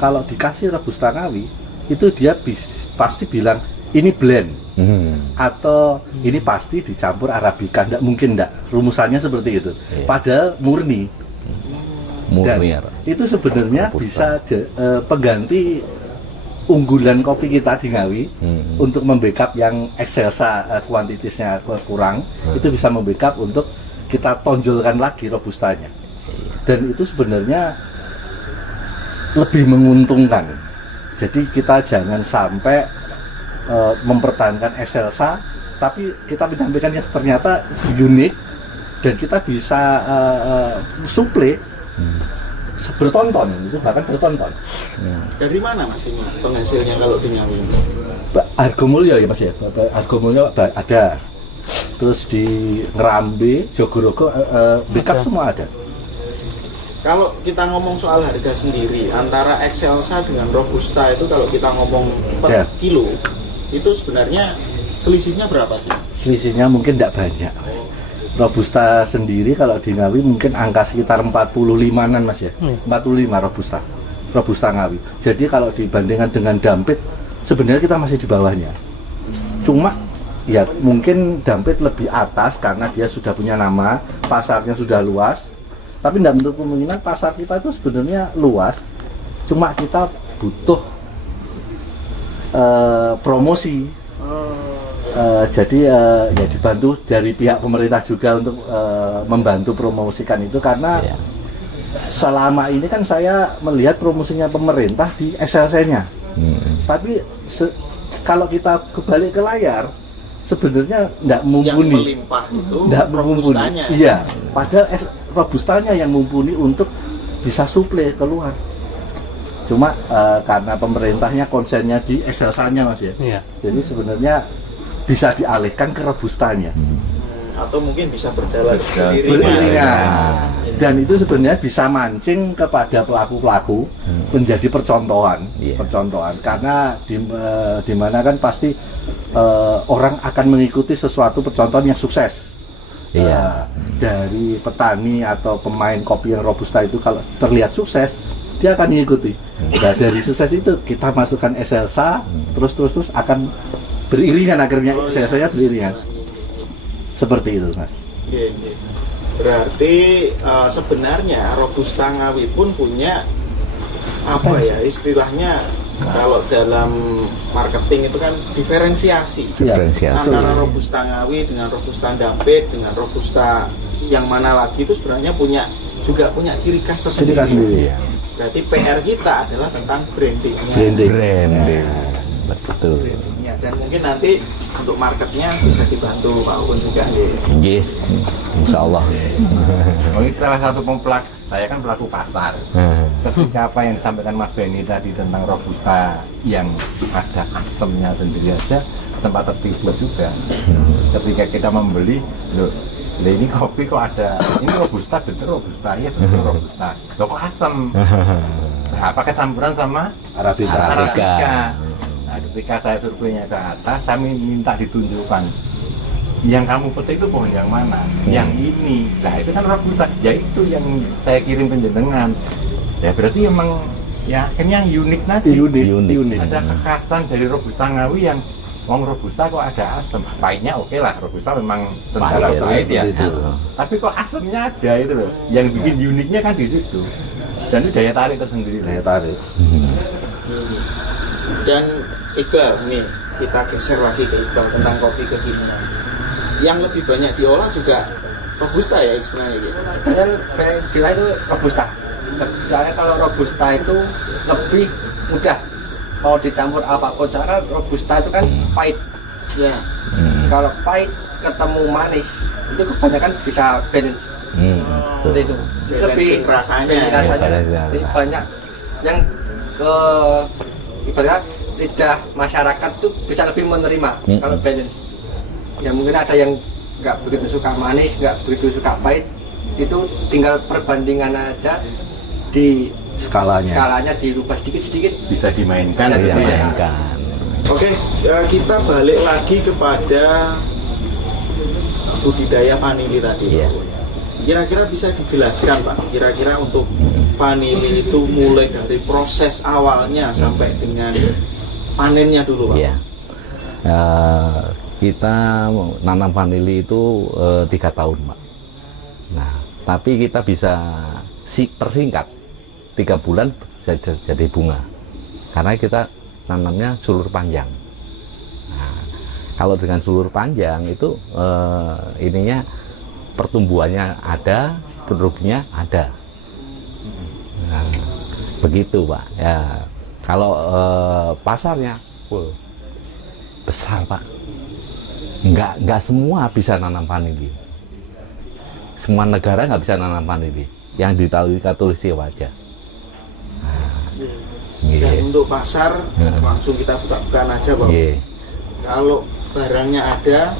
Kalau dikasih Robusta Ngawi, itu dia pasti bilang ini blend, atau ini pasti dicampur Arabica. Tidak mungkin tidak. Rumusannya seperti itu. Padahal murni. Dan itu sebenarnya bisa pengganti unggulan kopi kita di Ngawi untuk membackup yang Excelsa kuantitasnya kurang. Itu bisa membackup untuk kita tonjolkan lagi Robustanya. Dan itu sebenarnya lebih menguntungkan. Jadi kita jangan sampai mempertahankan Excelsa, tapi kita menyampaikan yang ternyata unik, dan kita bisa suplai bertonton, itu bahkan bertonton. Dari mana Mas ini penghasilnya kalau di Ngawi? Argomulyo ya Mas ya. Argomulyo ada. Terus di Ngerambe, Jogorogo, backup semua ada. Kalau kita ngomong soal harga sendiri, antara Excelsa dengan Robusta itu kalau kita ngomong per kilo, itu sebenarnya selisihnya berapa sih? Selisihnya mungkin tidak banyak. Robusta sendiri kalau di Ngawi mungkin angka sekitar 45-an Mas ya. 45 Robusta Ngawi. Jadi kalau dibandingkan dengan Dampit, sebenarnya kita masih di bawahnya. Cuma ya mungkin Dampit lebih atas karena dia sudah punya nama, pasarnya sudah luas. Tapi tidak menutup kemungkinan pasar kita itu sebenarnya luas, cuma kita butuh promosi. Jadi ya dibantu dari pihak pemerintah juga untuk membantu promosikan itu, karena selama ini kan saya melihat promosinya pemerintah di SLC-nya. Tapi kalau kita kebalik ke layar, sebenarnya tidak mumpuni. Yang melimpah itu Robustanya. Iya, padahal Robustanya yang mumpuni untuk bisa suplai keluar. Cuma karena pemerintahnya konsennya di Excelsa-nya Mas ya. Iya. Jadi sebenarnya bisa dialihkan ke Robustanya. Atau mungkin bisa berjalan beriringan. Dan itu sebenarnya bisa mancing kepada pelaku-pelaku menjadi percontohan. Karena di mana kan pasti orang akan mengikuti sesuatu percontohan yang sukses. Dari petani atau pemain kopi yang Robusta itu kalau terlihat sukses, dia akan mengikuti. Nah, dari sukses itu kita masukkan Excelsa, terus akan beriringan, akhirnya Excelsa-nya beriringan. Seperti itu Mas. Berarti sebenarnya Robusta Ngawi pun punya apa ya istilahnya, kalau dalam marketing itu kan diferensiasi. Antara Robusta Ngawi dengan Robusta Dampit dengan Robusta yang mana lagi itu sebenarnya juga punya ciri khas tersendiri. Berarti PR kita adalah tentang branding. Betul. Ya, dan mungkin nanti untuk marketnya bisa dibantu Pak Ukun juga. Nggih. Insyaallah. Oh, ini salah satu pelaku. Saya kan pelaku pasar. Ketika apa yang disampaikan Mas Benny tadi tentang Robusta yang ada asemnya sendiri aja, sempat tertidur juga. Ketika kita membeli, loh, ini kopi kok ada, ini Robusta, betul Robusta, ya betul Robusta. Loh kok asam? Nah, pakai campuran sama Arabica. Arabica. Nah, ketika saya surveinya ke atas, saya minta ditunjukkan yang kamu petik itu pohon yang mana, yang ini. Nah, itu kan robusta. Ya itu yang saya kirim penjenengan. Ya berarti emang ya akhirnya yang unik nanti. Unik. Ada kekhasan dari robusta Ngawi yang wong robusta kok ada asam. Pahitnya oke lah, robusta memang cenderung pahit ya. Tapi kok asamnya ada itu loh. Yang bikin uniknya kan di situ. Dan itu daya tarik tersendiri. Daya tarik. Dan Iqbal, nih kita geser lagi ke Iqbal tentang kopi kekinian. Yang lebih banyak diolah juga robusta ya sebenarnya gitu. Sebenarnya saya bilang itu robusta. Soalnya kalau robusta itu lebih mudah. Mau dicampur apapun cara, robusta itu kan pahit. Ya. Kalau pahit ketemu manis, itu kebanyakan bisa balance. Seperti itu. Lebih rasanya. Lebih banyak yang ibaratnya lidah masyarakat tuh bisa lebih menerima kalau balance. Ya mungkin ada yang nggak begitu suka manis, nggak begitu suka pahit, itu tinggal perbandingan aja di skalanya dirubah sedikit-sedikit. Bisa dimainkan. Bisa Dimainkan. Oke, kita balik lagi kepada budidaya vanili tadi. Iya. Kira-kira bisa dijelaskan Pak, kira-kira untuk vanili itu mulai dari proses awalnya sampai dengan panennya dulu Pak. Iya. Kita nanam vanili itu 3 tahun, Pak. Nah, tapi kita bisa persingkat 3 bulan jadi bunga, karena kita nanamnya sulur panjang. Nah, kalau dengan sulur panjang itu ininya pertumbuhannya ada, produknya ada. Nah, begitu Pak. Ya, kalau pasarnya besar Pak. Nggak semua bisa nanam vanili. Semua negara nggak bisa nanam vanili. Yang ditahui Katulistiwa aja. Dan untuk pasar langsung kita buka-bukaan aja Pak. Kalau barangnya ada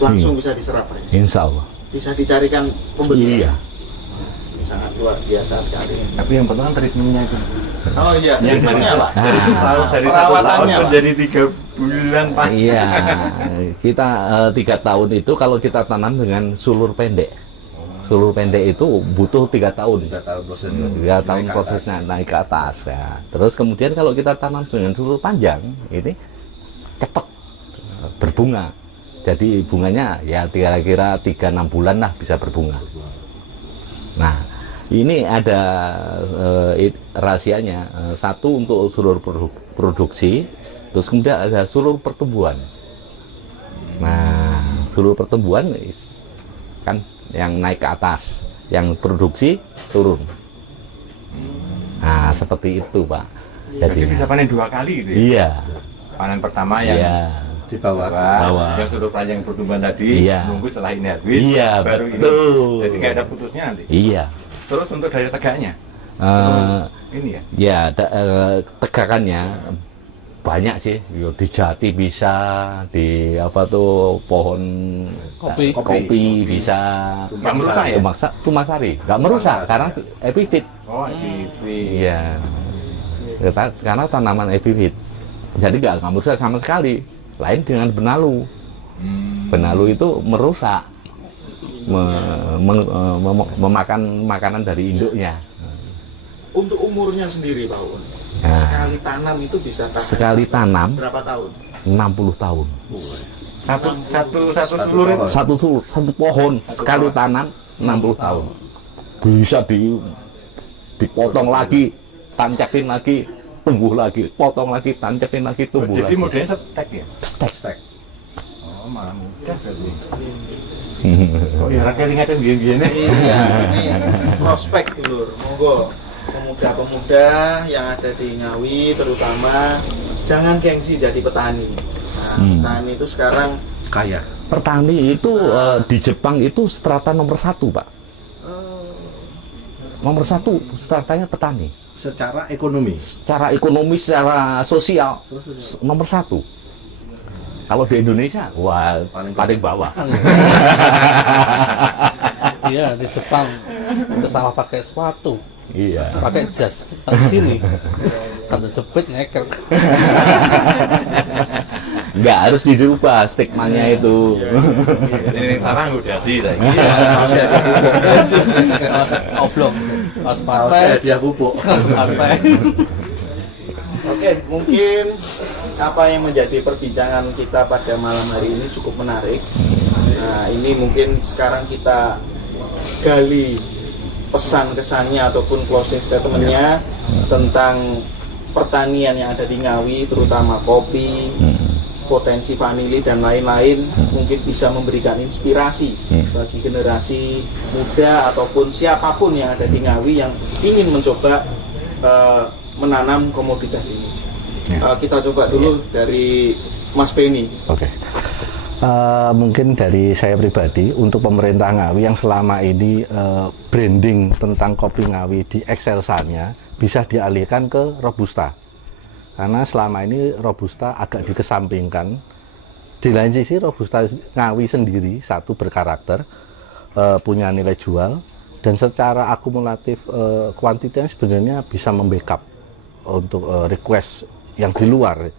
langsung bisa diserap Pak. Insya Allah. Bisa dicarikan pembeli. Iya. Sangat luar biasa sekali. Tapi yang penting treatmentnya itu. Oh iya, Yang dari lah. dari satu tahun menjadi 3 bulan Pak. Iya. Kita 3 tahun itu kalau kita tanam dengan sulur pendek. Sulur pendek itu butuh 3 tahun. 3 tahun prosesnya. 3 tahun prosesnya naik ke atas ya. Terus kemudian kalau kita tanam dengan sulur panjang ini cepat berbunga. Jadi bunganya ya kira-kira 3-6 bulan lah bisa berbunga. Nah, ini ada rahasianya. Satu untuk sulur produksi, terus kemudian ada sulur pertumbuhan. Nah, sulur pertumbuhan kan yang naik ke atas, yang produksi turun. Nah, seperti itu Pak. Jadi bisa panen 2 kali gitu ya? Iya. Panen pertama yang Di bawah. yang sudah panjang pertumbuhan tadi, Iya. nunggu setelah ini habis, Iya, baru betul. ini. Jadi nggak ada putusnya nanti. Iya. Terus untuk daya tegaknya, ini ya? Ya, tegakannya banyak sih. Yo, di jati bisa, di apa tuh pohon kopi bisa. Nggak merusak ya? Tumasari, nggak merusak karena epifit. Oh, ini. Iya. Karena tanaman epifit. Jadi nggak merusak sama sekali. Lain dengan benalu. Benalu itu merusak, memakan makanan dari induknya. Untuk umurnya sendiri Pak Un, Nah. sekali tanam itu bisa tahan Sekali tanam berapa tahun? 60 tahun. Satu seluruh itu. Satu pohon sekali tanam 60 tahun. Bisa dipotong lagi, tancakin lagi, tumbuh lagi, potong lagi, tancakin lagi, tumbuh Jadi lagi. modelnya stek ya? Stek. Oh, malah mudah jadi. Oh ya, kelingan kan gini-gini. Iya, ini prospek dulur, monggo pemuda-pemuda yang ada di Ngawi terutama jangan gengsi jadi petani. Nah, petani itu sekarang Kaya. Petani itu di Jepang itu strata nomor 1 Pak. Nomor 1 stratanya petani. Secara ekonomi. Secara ekonomi, secara sosial nomor 1. Kalau di Indonesia, wah paling bawah. Iya, di Jepang udah salah pakai sepatu. Iya. pakai jas di sini tanda jepit nyeker. Nggak harus dirubah stigmanya itu. Ini sarang udah sih tadi. Oblong pas Kaosnya partai dia pupuk. pas partai. Oke, mungkin apa yang menjadi perbincangan kita pada malam hari ini cukup menarik. Nah, ini mungkin sekarang kita gali pesan kesannya ataupun closing statementnya tentang pertanian yang ada di Ngawi, terutama kopi, potensi vanili dan lain-lain, mungkin bisa memberikan inspirasi bagi generasi muda ataupun siapapun yang ada di Ngawi yang ingin mencoba menanam komoditas ini. Kita coba dulu dari Mas Beni. Oke. Mungkin dari saya pribadi untuk pemerintah Ngawi yang selama ini branding tentang kopi Ngawi di Excelsa-nya bisa dialihkan ke Robusta. Karena selama ini Robusta agak dikesampingkan. Di lain sisi Robusta Ngawi sendiri satu berkarakter, punya nilai jual, dan secara akumulatif kuantitinya sebenarnya bisa membackup untuk request yang di luar.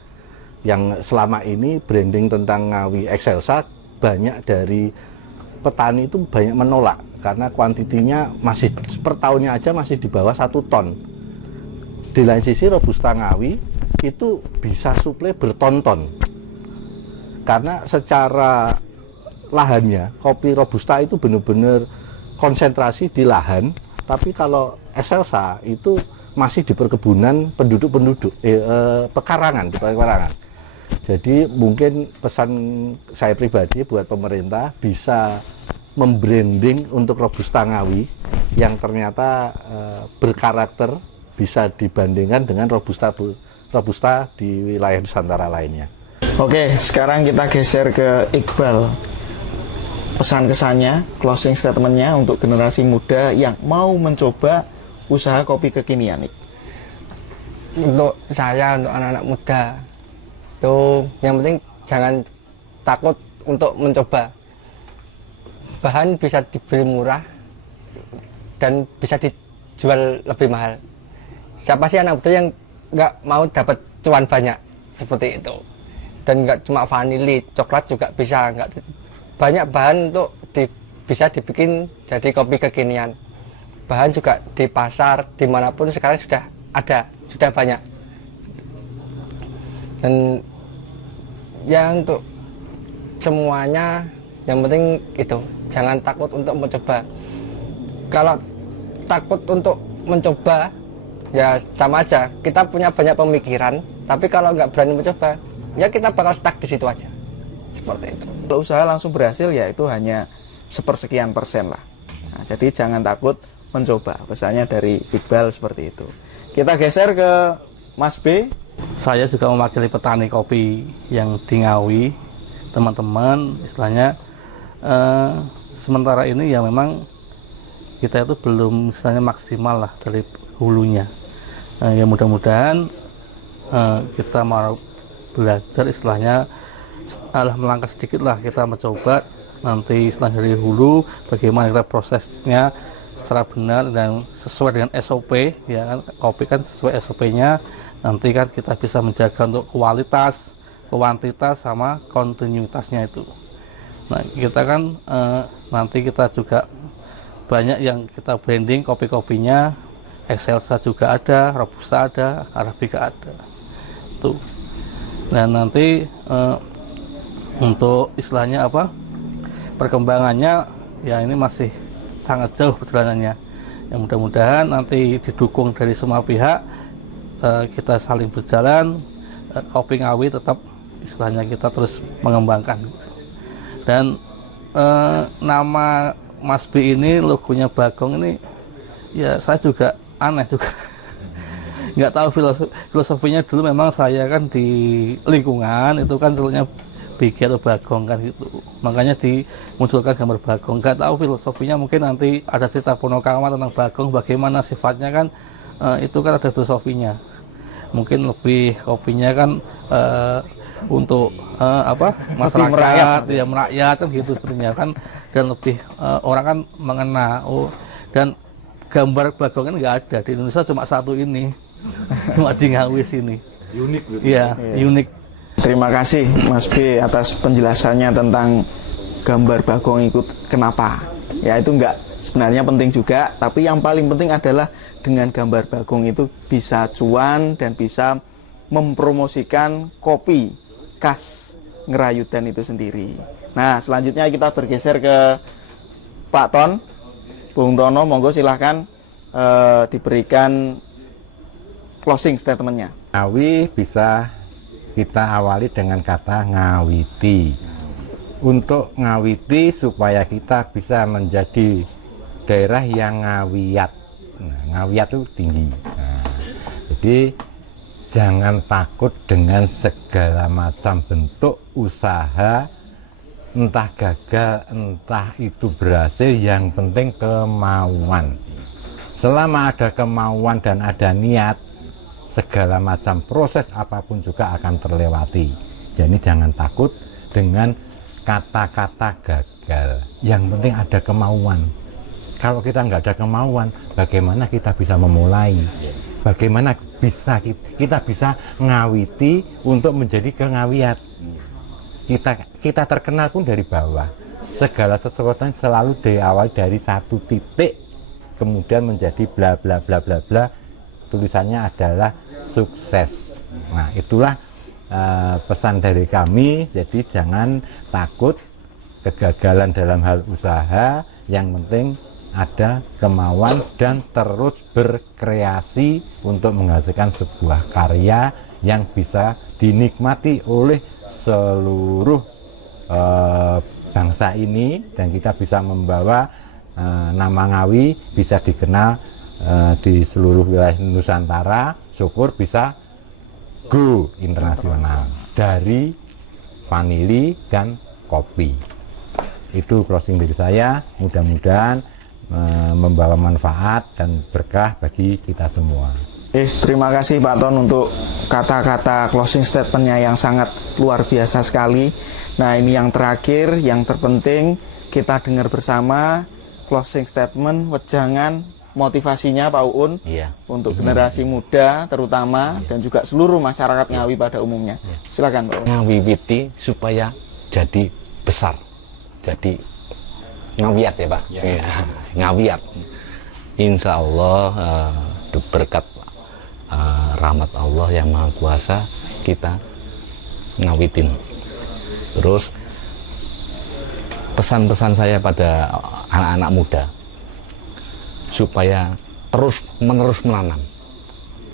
Yang selama ini branding tentang Ngawi Excelsa banyak dari petani itu banyak menolak karena kuantitinya masih per tahunnya aja masih di bawah 1 ton. Di lain sisi Robusta Ngawi itu bisa suplai berton-ton karena secara lahannya kopi Robusta itu benar-benar konsentrasi di lahan, tapi kalau Excelsa itu masih di perkebunan penduduk-penduduk pekarangan, di pekarangan. Jadi mungkin pesan saya pribadi buat pemerintah bisa membranding untuk Robusta Ngawi yang ternyata berkarakter bisa dibandingkan dengan Robusta di wilayah Nusantara lainnya. Oke, sekarang kita geser ke Iqbal. Pesan kesannya, closing statementnya untuk generasi muda yang mau mencoba usaha kopi kekinian. Untuk saya, untuk anak-anak muda, itu yang penting jangan takut untuk mencoba. Bahan bisa dibeli murah dan bisa dijual lebih mahal. Siapa sih anak muda yang nggak mau dapat cuan banyak seperti itu? Dan nggak cuma vanili, coklat juga bisa. Nggak banyak bahan untuk bisa dibikin jadi kopi kekinian. Bahan juga di pasar dimanapun sekarang sudah ada, sudah banyak. Dan ya untuk semuanya yang penting itu jangan takut untuk mencoba. Kalau takut untuk mencoba ya sama aja, kita punya banyak pemikiran, tapi kalau nggak berani mencoba ya kita bakal stuck di situ aja, seperti itu. Kalau usaha langsung berhasil ya itu hanya sepersekian persen lah. Nah, jadi jangan takut mencoba, pesannya dari Iqbal seperti itu. Kita geser ke Mas B. Saya juga mewakili petani kopi yang di Ngawi, teman-teman, istilahnya sementara ini ya memang kita itu belum istilahnya maksimal lah dari hulunya. Ya mudah-mudahan kita mau belajar istilahnya melangkah sedikit lah, kita mencoba nanti setelah dari hulu bagaimana kita prosesnya secara benar dan sesuai dengan SOP, ya kan, kopi kan sesuai SOP-nya. Nanti kan kita bisa menjaga untuk kualitas, kuantitas sama kontinuitasnya itu. Nah kita kan nanti kita juga banyak yang kita branding kopi-kopinya, Excelsa juga ada, Robusta ada, Arabica ada. Tuh. Dan nanti untuk istilahnya apa? Perkembangannya ya ini masih sangat jauh perjalanannya. Yang mudah-mudahan nanti didukung dari semua pihak, kita saling berjalan, kopi Ngawi tetap istilahnya kita terus mengembangkan. Dan nama Mas B ini, logonya Bagong ini ya saya juga aneh juga. Nggak tahu filosofinya. Dulu memang saya kan di lingkungan itu kan celuknya Bigi atau Bagong kan gitu, makanya dimunculkan gambar Bagong. Nggak tahu filosofinya, mungkin nanti ada cerita Ponokawa tentang Bagong bagaimana sifatnya kan, itu kan ada filosofinya. Mungkin lebih kopinya kan untuk masyarakat ya, merakyat kan gitu sebenarnya kan, dan lebih orang kan mengenal. Dan gambar Bagong kan nggak ada di Indonesia, cuma satu ini, cuma di Ngawi sini. Unik gitu. Iya, unik. Terima kasih Mas B atas penjelasannya tentang gambar Bagong ikut kenapa. Ya itu enggak sebenarnya penting juga, tapi yang paling penting adalah dengan gambar Bagong itu bisa cuan dan bisa mempromosikan kopi khas Ngerayudan itu sendiri. Nah, selanjutnya kita bergeser ke Pak Ton. Bung Tono, monggo silahkan diberikan closing statementnya. Ngawi bisa kita awali dengan kata ngawiti. Untuk ngawiti supaya kita bisa menjadi daerah yang ngawiyat. Nah, ngawiyat itu tinggi. Nah, jadi jangan takut dengan segala macam bentuk usaha, entah gagal, entah itu berhasil, yang penting kemauan. Selama ada kemauan dan ada niat, segala macam proses apapun juga akan terlewati. Jadi jangan takut dengan kata-kata gagal. Yang penting ada kemauan. Kalau kita nggak ada kemauan, bagaimana kita bisa memulai? Bagaimana kita bisa ngawiti untuk menjadi kengawiat? Kita terkenal pun dari bawah. Segala sesuatu selalu diawali dari satu titik, kemudian menjadi bla bla bla bla bla. Tulisannya adalah sukses. Nah, itulah pesan dari kami. Jadi jangan takut kegagalan dalam hal usaha, yang penting ada kemauan dan terus berkreasi untuk menghasilkan sebuah karya yang bisa dinikmati oleh seluruh bangsa ini, dan kita bisa membawa nama Ngawi bisa dikenal di seluruh wilayah Nusantara. Syukur bisa go internasional dari vanili dan kopi. Itu closing dari saya, mudah-mudahan membawa manfaat dan berkah bagi kita semua. Terima kasih Pak Ton untuk kata-kata closing statementnya yang sangat luar biasa sekali. Nah, ini yang terakhir, yang terpenting kita dengar bersama closing statement, wejangan, motivasinya Pak Uun untuk generasi muda terutama dan juga seluruh masyarakat Ngawi pada umumnya. Silakan Pak Uun. Ngawiwiti supaya jadi besar, jadi ngawiat ya Pak. Ngawiat. Insya Allah berkat rahmat Allah yang Maha Kuasa kita ngawitin. Terus pesan-pesan saya pada anak-anak muda supaya terus menerus menanam.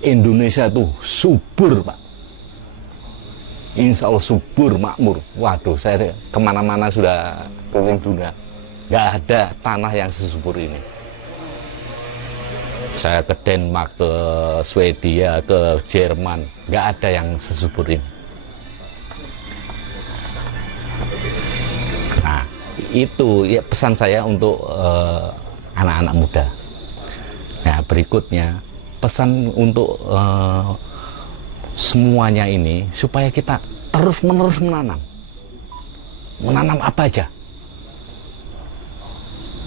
Indonesia itu subur Pak. Insya Allah subur, makmur. Waduh, saya kemana-mana sudah keliling dunia, nggak ada tanah yang sesubur ini. Saya ke Denmark, ke Swedia, ke Jerman, nggak ada yang sesubur ini. Nah, itu ya pesan saya untuk anak-anak muda. Nah, berikutnya pesan untuk semuanya ini supaya kita terus-menerus menanam. Menanam apa aja?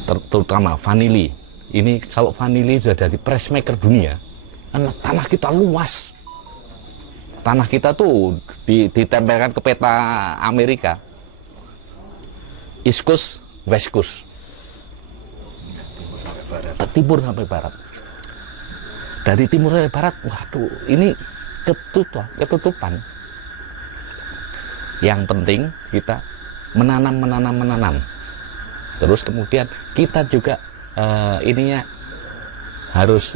Terutama vanili. Ini kalau vanili sudah dari pressmaker dunia, karena tanah kita luas. Tanah kita tuh ditempelkan ke peta Amerika. East Coast, West Coast. Timur sampai barat. Dari timur sampai barat, waduh, ini ketutupan. Yang penting kita menanam. Terus kemudian kita juga ininya harus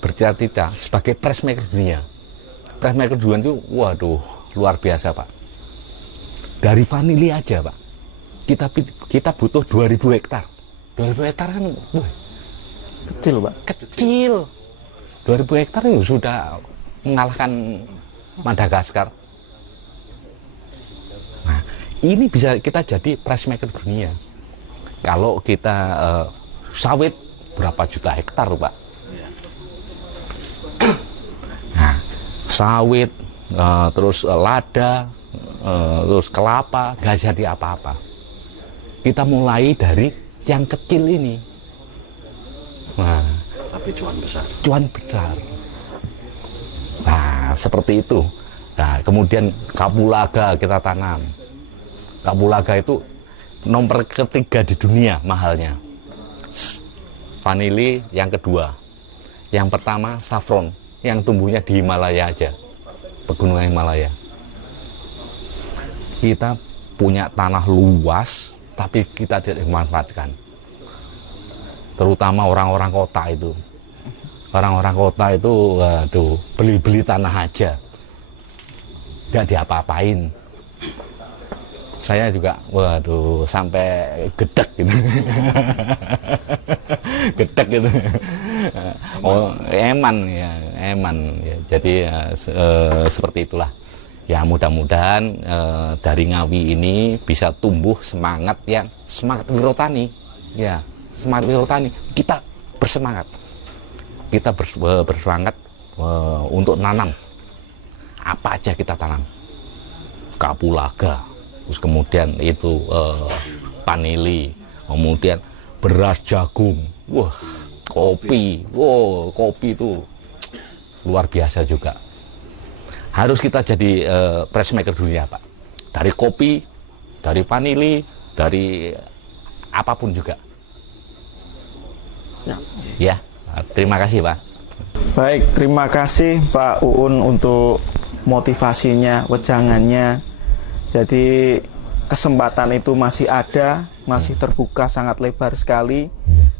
bercita-cita sebagai pressmaker dunia. Pressmaker dunia itu, waduh, luar biasa Pak. Dari vanili aja Pak, kita butuh 2000 hektar. 2000 hektar kan Kecil Pak. Kecil. 2000 hektar itu sudah mengalahkan Madagaskar. Nah, ini bisa kita jadi pressmaker dunia. Kalau kita sawit berapa juta hektar Pak. Nah, sawit, terus lada, terus kelapa, nggak jadi apa-apa. Kita mulai dari yang kecil ini. Nah, Tapi cuan besar. cuan besar. Nah, seperti itu. Nah, kemudian kapulaga kita tanam. Kapulaga itu nomor ketiga di dunia mahalnya. Vanili yang kedua. Yang pertama saffron yang tumbuhnya di Himalaya aja. Pegunungan Himalaya. Kita punya tanah luas tapi kita tidak dimanfaatkan. Terutama orang-orang kota itu. Orang-orang kota itu, waduh, beli-beli tanah aja. Nggak diapa-apain. Saya juga, waduh, sampai gedek gitu. Gedek gitu. Oh, eman ya, eman. Ya. Jadi seperti itulah. Ya mudah-mudahan dari Ngawi ini bisa tumbuh semangat wirotani. Ya, semangat wirotani. Kita bersemangat. Kita bersemangat untuk nanam. Apa aja kita tanam. Kapulaga, terus kemudian itu vanili, kemudian beras jagung, wah kopi, wow kopi itu luar biasa juga. Harus kita jadi press maker dunia, Pak. Dari kopi, dari vanili, dari apapun juga. Ya, terima kasih, Pak. Baik, terima kasih Pak Uun untuk motivasinya, wejangannya. Jadi kesempatan itu masih ada, masih terbuka sangat lebar sekali.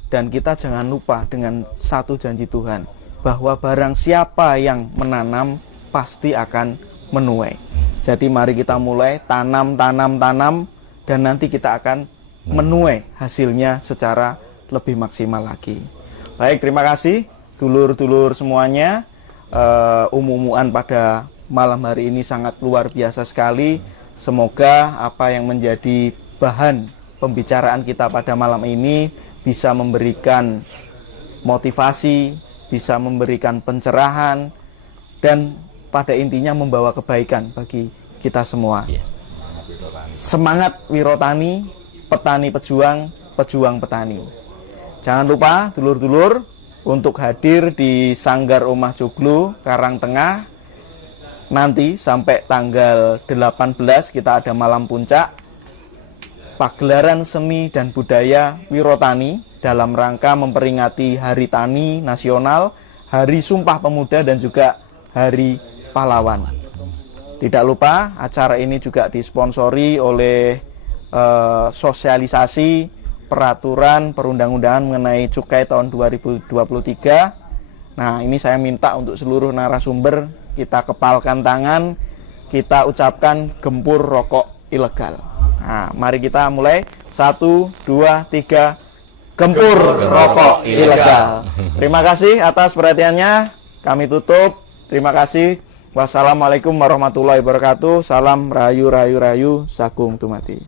Dan kita jangan lupa dengan satu janji Tuhan, bahwa barang siapa yang menanam pasti akan menuai. Jadi mari kita mulai tanam, dan nanti kita akan menuai hasilnya secara lebih maksimal lagi. Baik, terima kasih dulur-dulur semuanya. Umuman pada malam hari ini sangat luar biasa sekali. Semoga apa yang menjadi bahan pembicaraan kita pada malam ini bisa memberikan motivasi, bisa memberikan pencerahan, dan pada intinya membawa kebaikan bagi kita semua. Semangat wirotani, petani pejuang, pejuang petani. Jangan lupa dulur-dulur untuk hadir di Sanggar Omah Joglo Karangtengah. Nanti sampai tanggal 18 kita ada malam puncak pagelaran seni dan budaya wirotani dalam rangka memperingati Hari Tani Nasional, Hari Sumpah Pemuda, dan juga Hari Pahlawan. Tidak lupa acara ini juga disponsori oleh sosialisasi peraturan perundang-undangan mengenai cukai tahun 2023. Nah, ini saya minta untuk seluruh narasumber kita kepalkan tangan, kita ucapkan gempur rokok ilegal. Nah, mari kita mulai. 1, 2, 3, gempur rokok ilegal. Terima kasih atas perhatiannya. Kami tutup. Terima kasih. Wassalamualaikum warahmatullahi wabarakatuh. Salam rayu rayu rayu, sagung tumati.